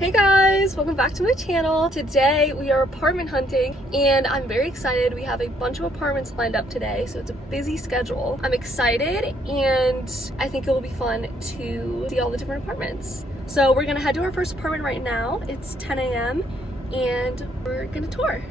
Hey guys, welcome back to my channel. Today we are apartment hunting and I'm very excited. We have a bunch of apartments lined up today, so it's a busy schedule. I'm excited and I think it will be fun to see all the different apartments. So we're gonna head to our first apartment right now. It's 10 a.m. and we're gonna tour.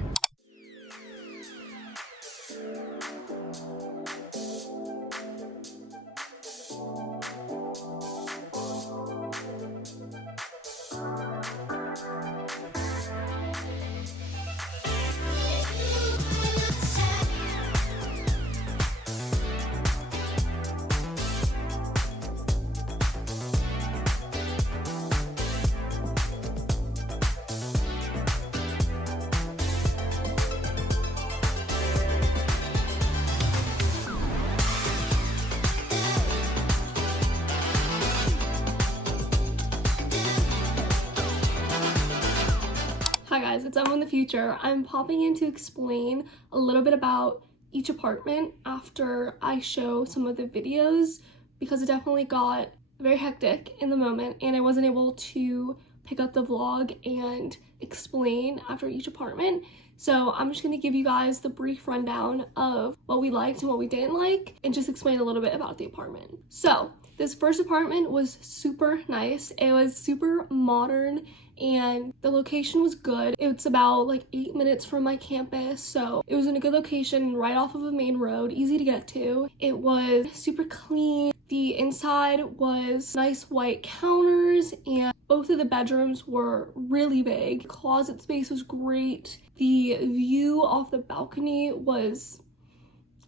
Hi guys, it's Emma in the future. I'm popping in to explain a little bit about each apartment after I show some of the videos because it definitely got very hectic in the moment and I wasn't able to pick up the vlog and explain after each apartment. So I'm just going to give you guys the brief rundown of what we liked and what we didn't like and just explain a little bit about the apartment. So this first apartment was super nice. It was super modern and the location was good. It's about like 8 minutes from my campus, so it was in a good location right off of a main road, easy to get to. It was super clean. The inside was nice white counters and both of the bedrooms were really big. Closet space was great. The view off the balcony was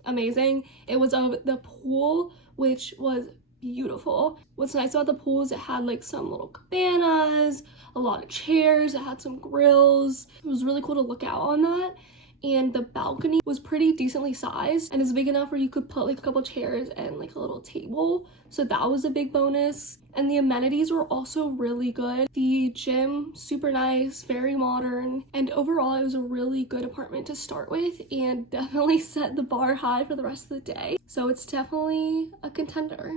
amazing. It was of the pool, which was beautiful. What's nice about the pool is it had like some little cabanas, a lot of chairs, it had some grills. It was really cool to look out on that. And the balcony was pretty decently sized and it's big enough where you could put like a couple chairs and like a little table. So that was a big bonus. And the amenities were also really good. The gym, super nice, very modern. And overall, it was a really good apartment to start with and definitely set the bar high for the rest of the day. So it's definitely a contender.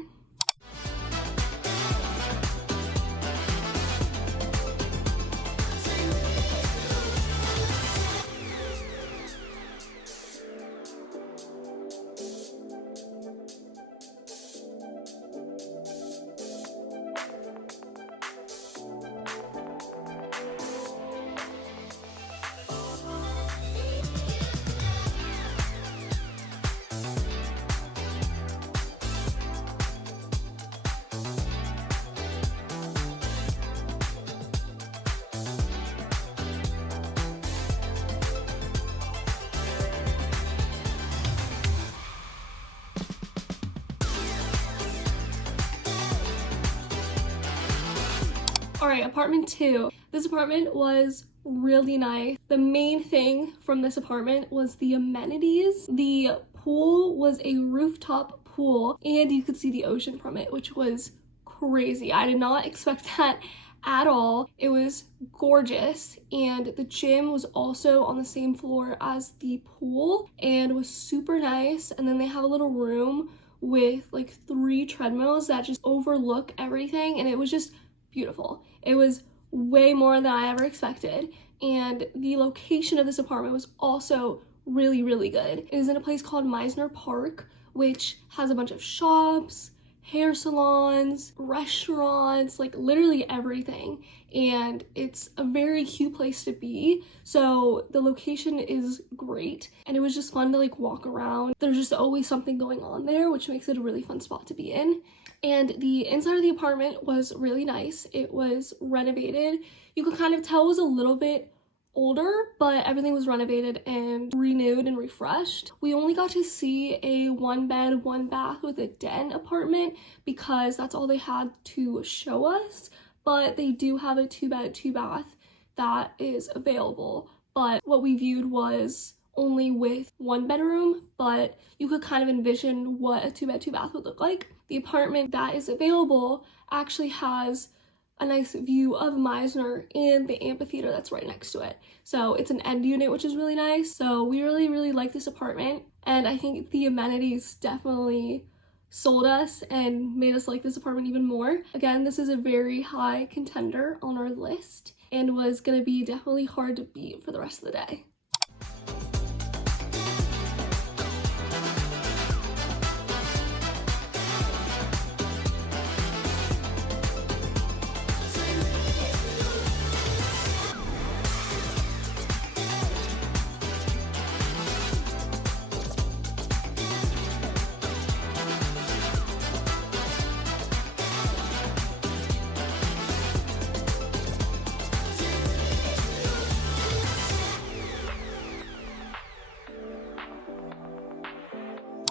All right, apartment 2. This apartment was really nice. The main thing from this apartment was the amenities. The pool was a rooftop pool and you could see the ocean from it, which was crazy. I did not expect that at all. It was gorgeous and the gym was also on the same floor as the pool and was super nice. And then they have a little room with like 3 treadmills that just overlook everything and it was just beautiful. It was way more than I ever expected and the location of this apartment was also really, really good. It is in a place called Meisner Park, which has a bunch of shops, hair salons, restaurants, like literally everything, and it's a very cute place to be. So the location is great and it was just fun to like walk around. There's just always something going on there, which makes it a really fun spot to be in. And the inside of the apartment was really nice. It was renovated. You could kind of tell it was a little bit older, but everything was renovated and renewed and refreshed. We only got to see a 1-bed, 1-bath with a den apartment because that's all they had to show us. But they do have a 2-bed, 2-bath that is available. But what we viewed was only with 1 bedroom, but you could kind of envision what a 2-bed, 2-bath would look like. The apartment that is available actually has a nice view of Meisner and the amphitheater that's right next to it. So it's an end unit, which is really nice. So we really, really like this apartment. And I think the amenities definitely sold us and made us like this apartment even more. Again, this is a very high contender on our list and was gonna be definitely hard to beat for the rest of the day.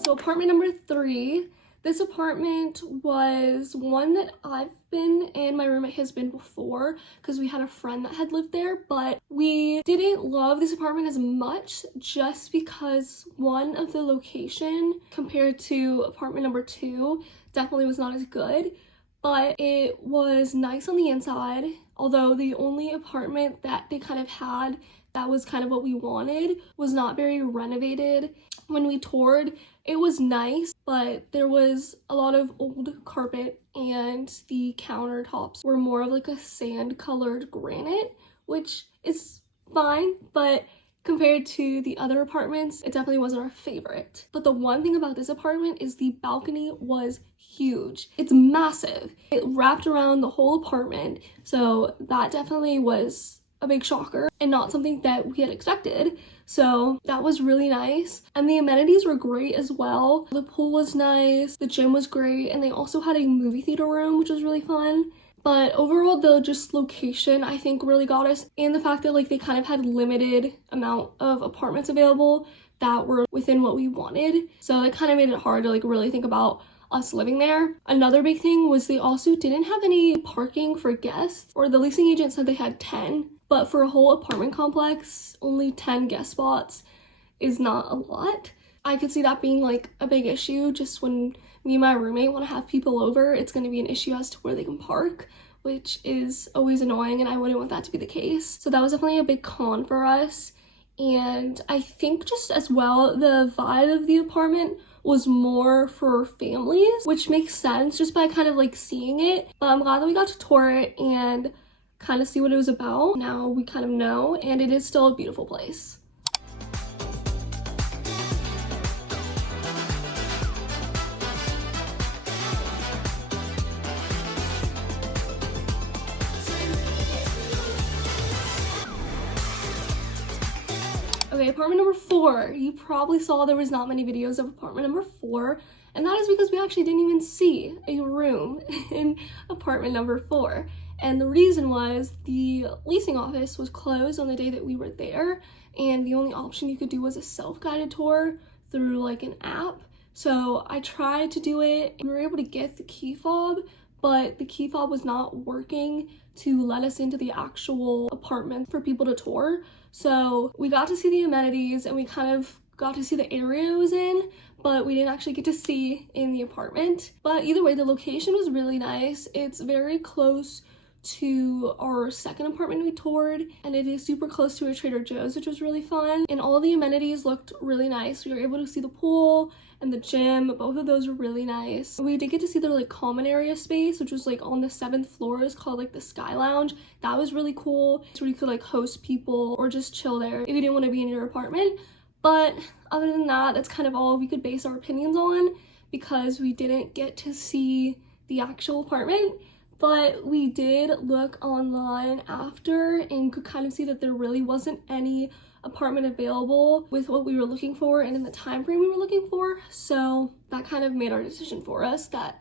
So apartment number 3, this apartment was one that I've been and my roommate has been before because we had a friend that had lived there, but we didn't love this apartment as much just because one of the location compared to apartment number 2 definitely was not as good, but it was nice on the inside, although the only apartment that they kind of had that was kind of what we wanted was not very renovated. When we toured, it was nice, but there was a lot of old carpet and the countertops were more of like a sand colored granite, which is fine, but compared to the other apartments, it definitely wasn't our favorite. But the one thing about this apartment is the balcony was huge. It's massive. It wrapped around the whole apartment, so that definitely was a big shocker and not something that we had expected. So that was really nice. And the amenities were great as well. The pool was nice, the gym was great, and they also had a movie theater room, which was really fun. But overall, the just location, I think, really got us, and the fact that like they kind of had limited amount of apartments available that were within what we wanted. So it kind of made it hard to like really think about us living there. Another big thing was they also didn't have any parking for guests, or the leasing agent said they had 10. But for a whole apartment complex, only 10 guest spots is not a lot. I could see that being like a big issue. Just when me and my roommate want to have people over, it's going to be an issue as to where they can park, which is always annoying, and I wouldn't want that to be the case. So that was definitely a big con for us. And I think just as well, the vibe of the apartment was more for families, which makes sense just by kind of like seeing it. But I'm glad that we got to tour it and kind of see what it was about. Now we kind of know, and it is still a beautiful place. Okay, apartment number 4. You probably saw there was not many videos of apartment number 4, and that is because we actually didn't even see a room in apartment number 4. And the reason was the leasing office was closed on the day that we were there, and the only option you could do was a self-guided tour through like an app. So I tried to do it. We were able to get the key fob, but the key fob was not working to let us into the actual apartment for people to tour. So we got to see the amenities and we kind of got to see the area it was in, but we didn't actually get to see in the apartment. But either way, the location was really nice. It's very close to our second apartment we toured, and it is super close to a Trader Joe's, which was really fun, and all the amenities looked really nice. We were able to see the pool and the gym. Both of those were really nice. We did get to see their like common area space, which was like on the 7th floor. It's called like the Sky Lounge. That was really cool. So you could like host people or just chill there if you didn't want to be in your apartment. But other than that, that's kind of all we could base our opinions on because we didn't get to see the actual apartment. But we did look online after and could kind of see that there really wasn't any apartment available with what we were looking for and in the time frame we were looking for. So that kind of made our decision for us that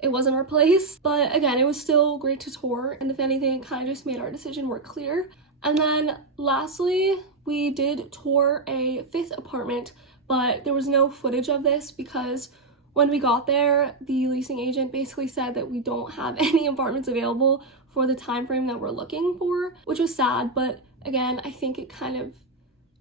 it wasn't our place. But again, it was still great to tour, and if anything, it kind of just made our decision more clear. And then lastly, we did tour a 5th apartment, but there was no footage of this because when we got there, the leasing agent basically said that we don't have any apartments available for the time frame that we're looking for, which was sad. But again, I think it kind of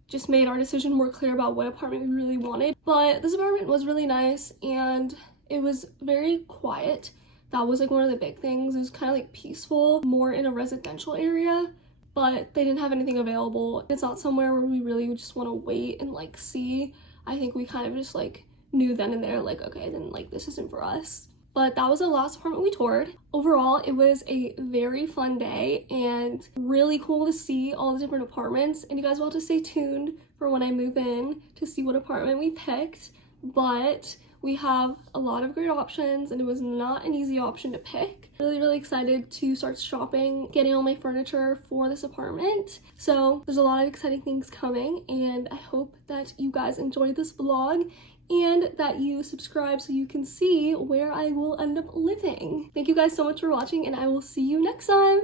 just made our decision more clear about what apartment we really wanted. But this apartment was really nice and it was very quiet. That was like one of the big things. It was kind of like peaceful, more in a residential area, but they didn't have anything available. It's not somewhere where we really just want to wait and like see. I think we kind of just like knew then and there, like, okay, then like this isn't for us. But that was the last apartment we toured. Overall, it was a very fun day and really cool to see all the different apartments. And you guys will have to stay tuned for when I move in to see what apartment we picked. But we have a lot of great options and it was not an easy option to pick. Really excited to start shopping, getting all my furniture for this apartment. So there's a lot of exciting things coming, and I hope that you guys enjoyed this vlog and that you subscribe so you can see where I will end up living. Thank you guys so much for watching, and I will see you next time.